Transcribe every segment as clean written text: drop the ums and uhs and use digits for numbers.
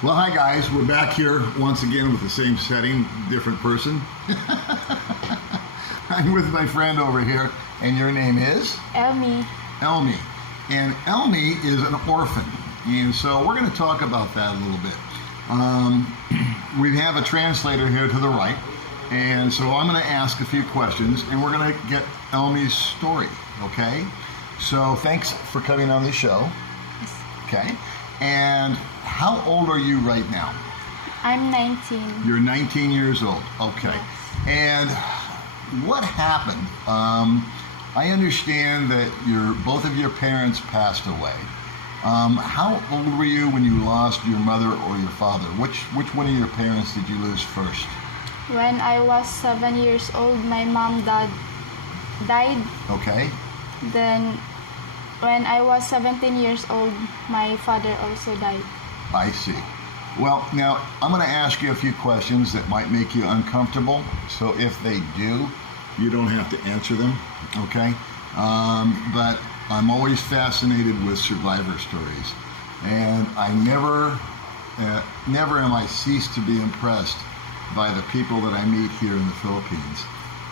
Well, hi guys, we're back here once again with the same setting, different person. I'm with my friend over here, and your name is? Elmie. Elmie. And Elmie is an orphan, and so we're going to talk about that a little bit. We have a translator here to the right, and so I'm going to ask a few questions, and we're going to get Elmie's story, okay? So thanks for coming on the show. Okay. And how old are you right now? I'm 19. You're 19 years old. Okay. Yes. And what happened? I understand that both of your parents passed away. How old were you when you lost your mother or your father? Which one of your parents did you lose first? When I was 7 years old, my mom died. Okay. Then, when I was 17 years old, my father also died. I see. Well, now, I'm going to ask you a few questions that might make you uncomfortable. So if they do, you don't have to answer them, okay? But I'm always fascinated with survivor stories. And I never am I ceased to be impressed by the people that I meet here in the Philippines.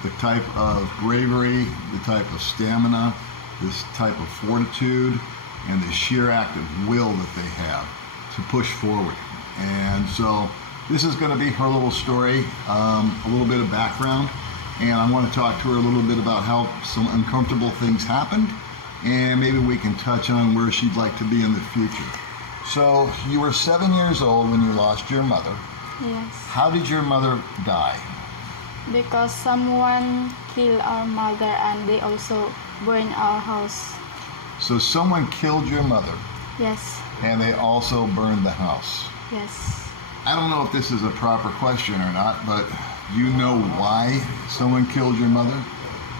The type of bravery, the type of stamina, this type of fortitude, and the sheer act of will that they have to push forward. And so this is going to be her little story, a little bit of background, and I want to talk to her a little bit about how some uncomfortable things happened, and maybe we can touch on where she'd like to be in the future. So you were 7 years old when you lost your mother. Yes. How did your mother die? Because someone killed our mother and they also burned our house. So someone killed your mother, Yes. and they also burned the house. Yes. I don't know if this is a proper question or not, but do you know why someone killed your mother?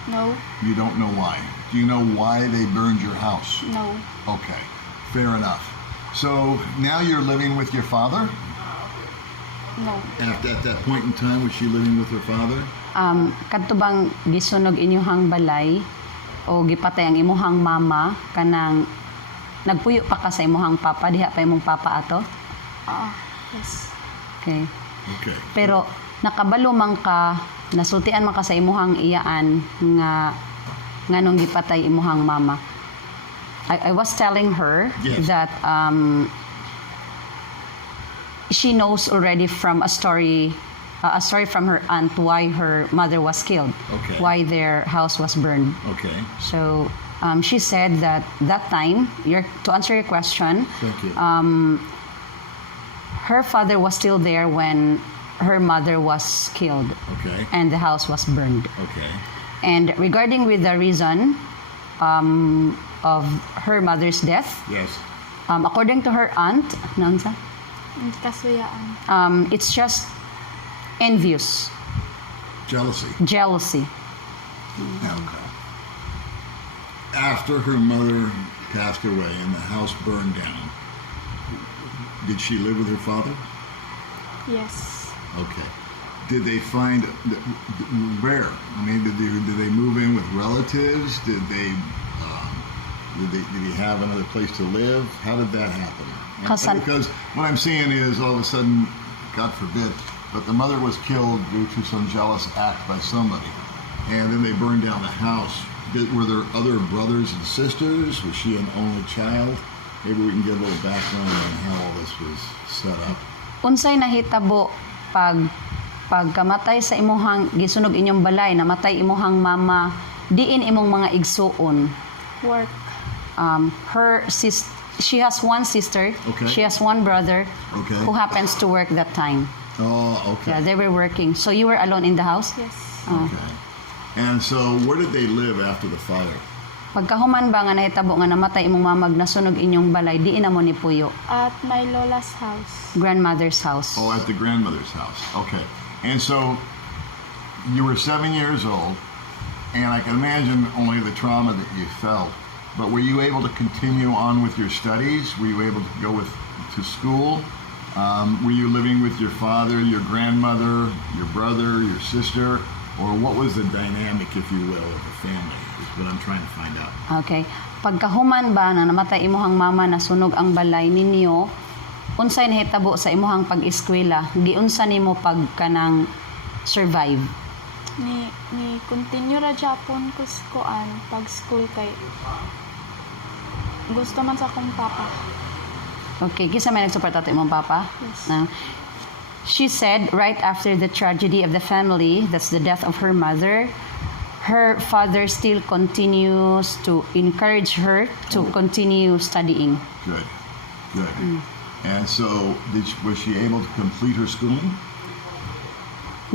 No. You don't know why. Do you know why they burned your house? No. Okay, fair enough. So now you're living with your father? No. At that point in time, was she living with her father? Kadto bang gisunog inyuhang balay o gipatay ang imuhang mama kanang nagpuyo pa ka sa imuhang papa diha pa imong papa ato? Yes. Okay. Okay. Pero nakabalo man ka, nasultian man ka sa imuhang iyaan nga nganong gipatay imuhang mama. I was telling her Yes. that she knows already from a story from her aunt why her mother was killed, Okay. why their house was burned. Okay. So she said that time, to answer your question, Thank you. her father was still there when her mother was killed Okay. and the house was burned. Okay. And regarding with the reason of her mother's death, Yes. according to her aunt, nansa, Kasuyaan. it's just envious, Jealousy. jealousy. Okay. After her mother passed away and the house burned down, did she live with her father? Yes. Okay. Did they find where? I mean, did they move in with relatives? Did he have another place to live? How did that happen? Because what I'm seeing is all of a sudden, God forbid, but the mother was killed due to some jealous act by somebody, and then they burned down the house. Were there other brothers and sisters? Was she an only child? Maybe we can get a little background on how all this was set up. Unsay nahitabo pagkamatay sa imuhang gisunog inyong balay, namatay imuhang mama, diin imong mga igsuon. Work. She has one sister. Okay. She has one brother. Okay. Who happens to work that time. Oh, okay. Yeah, they were working. So you were alone in the house? Yes. Okay. And so, where did they live after the fire? Pagkahuman ba nga nahitabo nga namatay imong mamag nasunog inyong balay, diin na mo ni puyo. At my lola's house. Grandmother's house. Oh, at the grandmother's house. Okay. And so, you were 7 years old, and I can imagine only the trauma that you felt. But were you able to continue on with your studies? Were you able to go to school? Were you living with your father, your grandmother, your brother, your sister? Or what was the dynamic, if you will, of the family? Is what I'm trying to find out. Okay. Pagkahuman ba na namatay imuhang mama nasunog ang balay ninyo, unsay nahitabo sa imuhang pag-eskwela? Giunsa nimo pag kanang survive? Ni continue ra Japon ko kuan pag school kay gusto man sa akong papa. Okay, kisa may nagsuporta to imong papa? Yes. She said right after the tragedy of the family, that's the death of her mother, her father still continues to encourage her to continue studying. Good. And so, was she able to complete her schooling?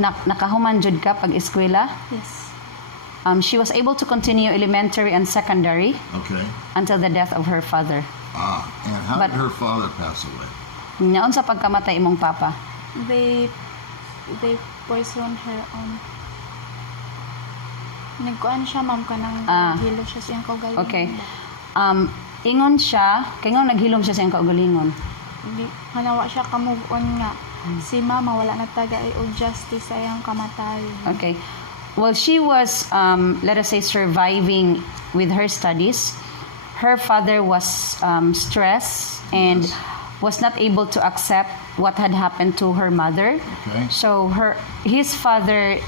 Nakahuman jud ka pag eskwela? Yes. She was able to continue elementary and secondary Okay. until the death of her father. And how But- did her father pass away? Naon sa pagkamatay imong papa? They poisoned her on. Nagkuan siya ma'am kanang hilo siya sa iyang kaugalingon. Okay. Ingon siya, kay nga naghilom siya sa iyang kaugalingon. Di hanawa siya ka move on nga. Si mama wala na taga o justice sa iyang kamatay. Okay. Well, she was, let us say, surviving with her studies. Her father was stressed and was not able to accept what had happened to her mother. Okay. So his father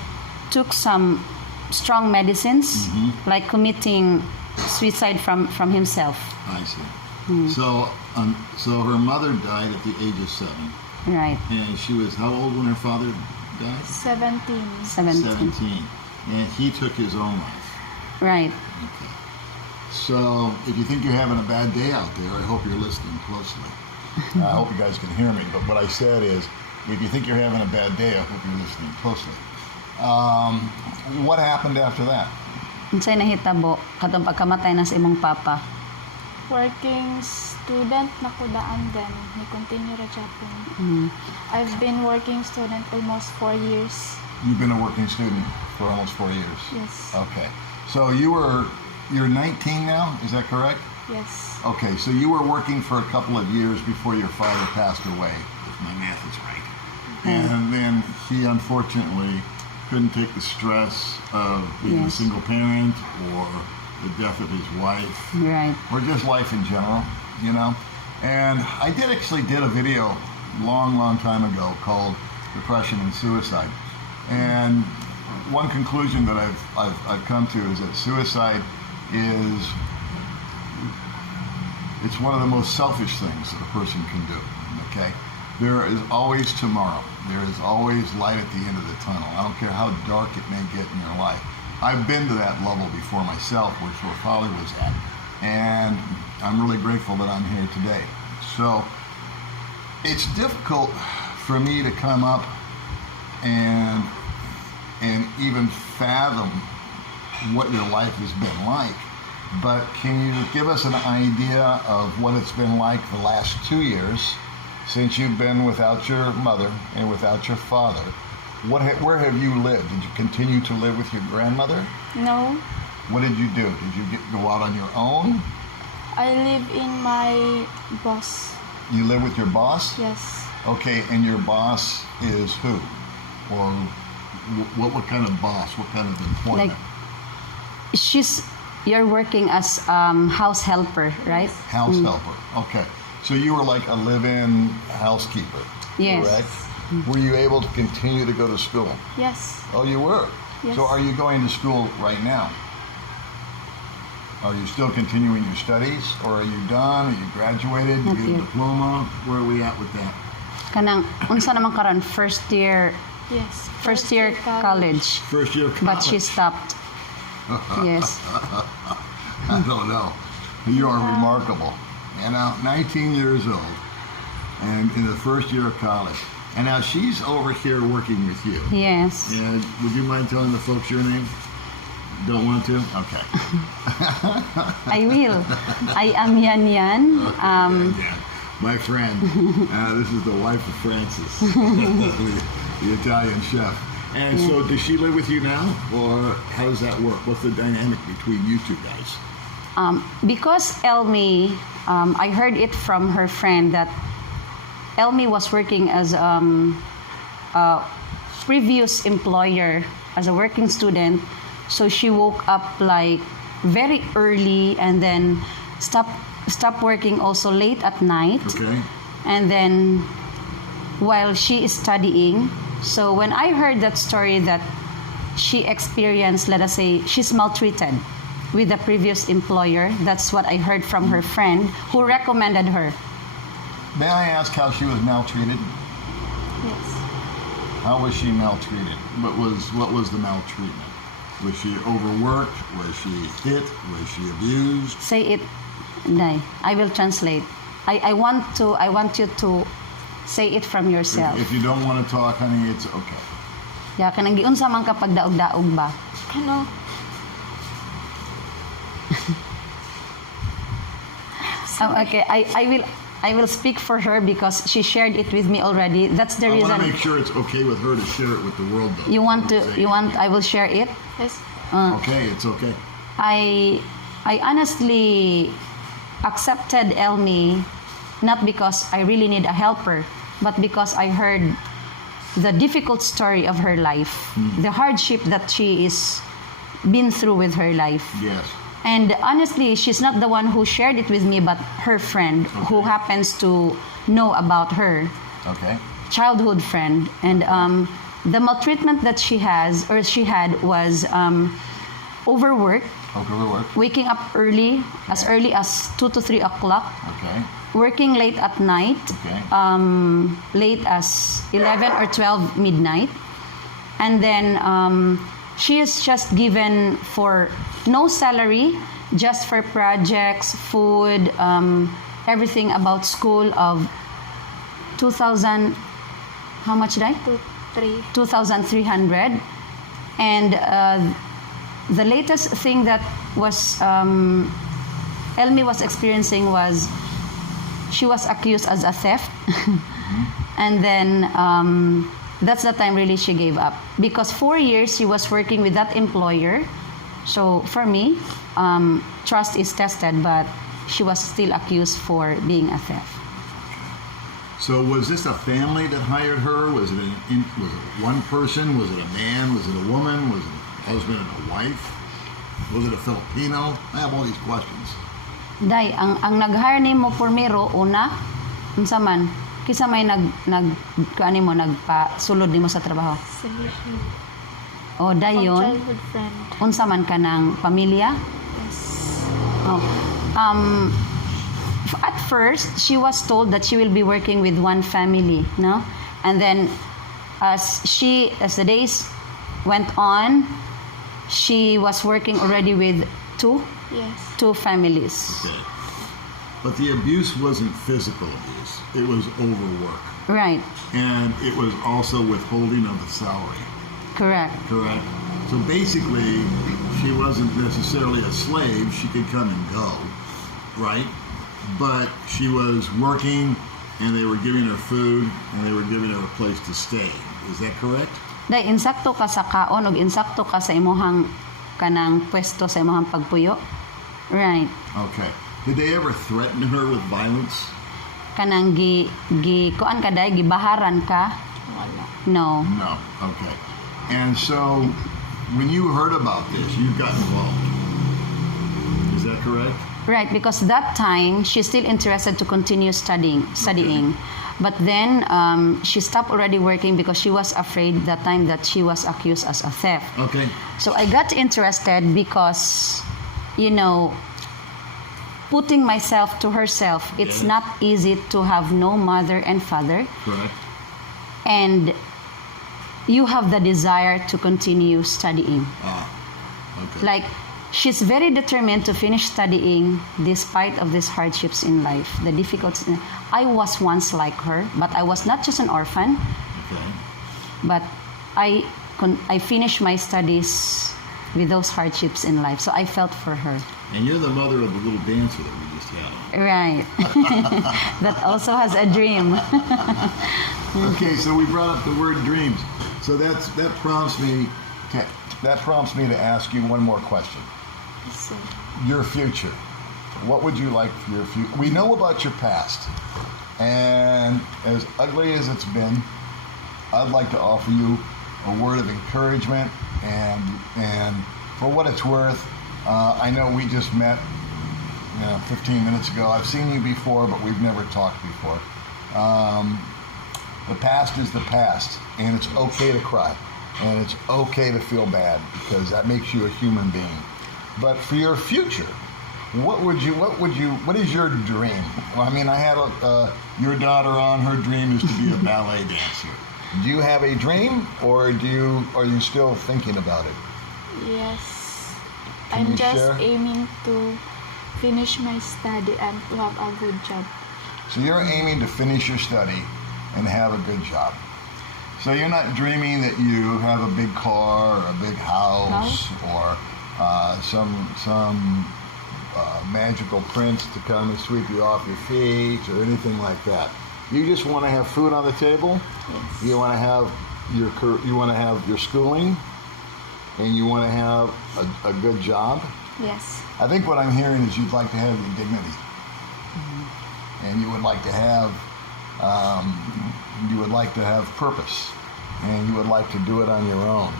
took some strong medicines, like committing suicide from himself. I see. So her mother died at the age of 7. Right. And she was how old when her father died? 17. 17. And he took his own life. Right. Okay. So if you think you're having a bad day out there, I hope you're listening closely. I hope you guys can hear me, but what I said is, if you think you're having a bad day, I hope you're listening closely. What happened after that? Unsay nahitabo katong pagkamatay na sa imong papa? Working student na ko daan din. Ni continue ra Japon. I've been working student almost 4 years. You've been a working student for almost 4 years. Yes. Okay. So you're 19 now, is that correct? Yes. Okay, so you were working for a couple of years before your father passed away, if my math is right. And then he unfortunately couldn't take the stress of being a Yes. single parent or the death of his wife Right. or just life in general, you know. And I actually did a video long time ago called Depression and Suicide. And one conclusion that I've come to is that suicide is it's one of the most selfish things that a person can do. Okay, there is always tomorrow. There is always light at the end of the tunnel. I don't care how dark it may get in your life. I've been to that level before myself, which your father was at, and I'm really grateful that I'm here today. So it's difficult for me to come up and even fathom what your life has been like. But can you give us an idea of what it's been like the last 2 years since you've been without your mother and without your father? Where have you lived? Did you continue to live with your grandmother? No. What did you do? Did you go out on your own? I live in my boss. You live with your boss? Yes. Okay, and your boss is who? Or what kind of boss? What kind of employment? You're working as house helper, right? House helper. Okay. So you were like a live-in housekeeper. Yes. Correct? Were you able to continue to go to school? Yes. Oh, you were? Yes. So are you going to school right now? Are you still continuing your studies? Or are you done? Are you graduated? Not You get a yet. diploma? Where are we at with that? Kanang unsa naman karon first year Yes. year college, First year of college. but she stopped. Yes. I don't know. You are remarkable. And now 19 years old and in the first year of college. And now she's over here working with you. Yes. And would you mind telling the folks your name? Don't want to? Okay. I will. I am Yan Yan. Yeah. My friend. This is the wife of Francis, the Italian chef. And so does she live with you now? Or how does that work? What's the dynamic between you two guys? Because Elmie, I heard it from her friend that Elmie was working as a previous employer as a working student. So she woke up like very early and then stopped working also late at night. Okay. And then while she is studying, so when I heard that story that she experienced, let us say, she's maltreated with the previous employer, that's what I heard from her friend who recommended her. May I ask how she was maltreated? Yes. How was she maltreated? What was the maltreatment? Was she overworked? Was she hit? Was she abused? Say it, Nay. I will translate. I want you to say it from yourself. If you don't want to talk, honey, it's okay. Ya, kanang giunsa man kapag daog-daog ba? Ano? Okay, I will speak for her because she shared it with me already. That's the I reason. want to make sure it's okay with her to share it with the world, though. I will share it. Yes. Okay, it's okay. I honestly accepted Elmie not because I really need a helper, but because I heard the difficult story of her life, the hardship that she is been through with her life. Yes. And honestly, she's not the one who shared it with me, but her friend who happens to know about her. Okay. Childhood friend. And the maltreatment that she had was overwork, waking up early as 2 to 3 o'clock, Okay. working late at night, Okay. late as 11 or 12 midnight. And then she is just given for no salary, just for projects, food, everything about school of 2,000, how much did I? 2,300. And the latest thing that was Elmie was experiencing was she was accused as a theft. And then that's the time really she gave up, because 4 years she was working with that employer. So for me, trust is tested, but she was still accused for being a theft. So was this a family that hired her? Was it one person? Was it a man? Was it a woman? Was it a husband and a wife? Was it a Filipino? I have all these questions. Day, ang nag-hire nimo pormero una, unsa man, kisa may kaani mo nagpasulod nimo sa trabaho. Solution. O dayon, Childhood friend. unsa man ka ng pamilya? Yes. Oh. At first, she was told that she will be working with one family, no? And then as the days went on, she was working already with two Yes. families. Okay. But the abuse wasn't physical abuse. It was overwork. Right. And it was also withholding of the salary. Correct. Correct? So basically, she wasn't necessarily a slave. She could come and go, right? But she was working, and they were giving her food, and they were giving her a place to stay. Is that correct? Day, insakto ka sa kaon ug insakto ka sa imuhang kanang pwesto sa imuhang pagpuyo. Right. Okay. Did they ever threaten her with violence? Kanang kuan ka day, gibaharan ka? Wala. No. No. Okay. And so, when you heard about this, you got involved. Is that correct? Right, because that time she's still interested to continue studying. But then she stopped already working because she was afraid that time that she was accused as a theft. Okay. So I got interested because, putting myself to herself, it's Yes. not easy to have no mother and father. Correct. And you have the desire to continue studying. Okay. Like, she's very determined to finish studying despite of these hardships in life, the difficulties. I was once like her, but I was not just an orphan, Okay. but I finished my studies with those hardships in life. So I felt for her. And you're the mother of the little dancer that we just had on. Right. That also has a dream. Okay, so we brought up the word dreams. So that prompts me to ask you one more question. So, Your future. What would you like for your future? We know about your past, and as ugly as it's been, I'd like to offer you a word of encouragement, and for what it's worth, I know we just met 15 minutes ago. I've seen you before, but we've never talked before. The past is the past, and it's okay to cry, and it's okay to feel bad because that makes you a human being. But for your future, what is your dream? Well, I mean, I had your daughter on. Her dream is to be a ballet dancer. Do you have a dream, or are you still thinking about it? Yes. Can I'm you just share? aiming to finish my study and to have a good job. So you're aiming to finish your study and have a good job. So you're not dreaming that you have a big car or a big house or some magical prince to come and sweep you off your feet or anything like that. You just want to have food on the table. Yes. You want to have your schooling, and you want to have a good job. Yes. I think what I'm hearing is you'd like to have your dignity, and you would like to have purpose, and you would like to do it on your own,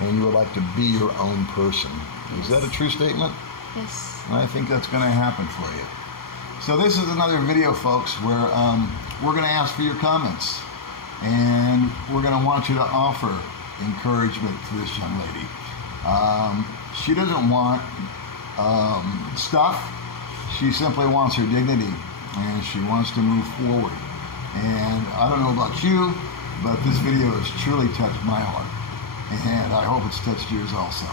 and you would like to be your own person. Is that a true statement? Yes. I think that's going to happen for you. So this is another video, folks, where we're going to ask for your comments, and we're going to want you to offer encouragement to this young lady. She doesn't want stuff. She simply wants her dignity, and she wants to move forward. And I don't know about you, but this video has truly touched my heart, and I hope it's touched yours also.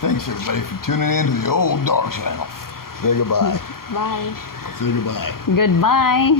Thanks, everybody, for tuning in to the Old Dog Channel. Say goodbye. Bye. Say goodbye. Goodbye.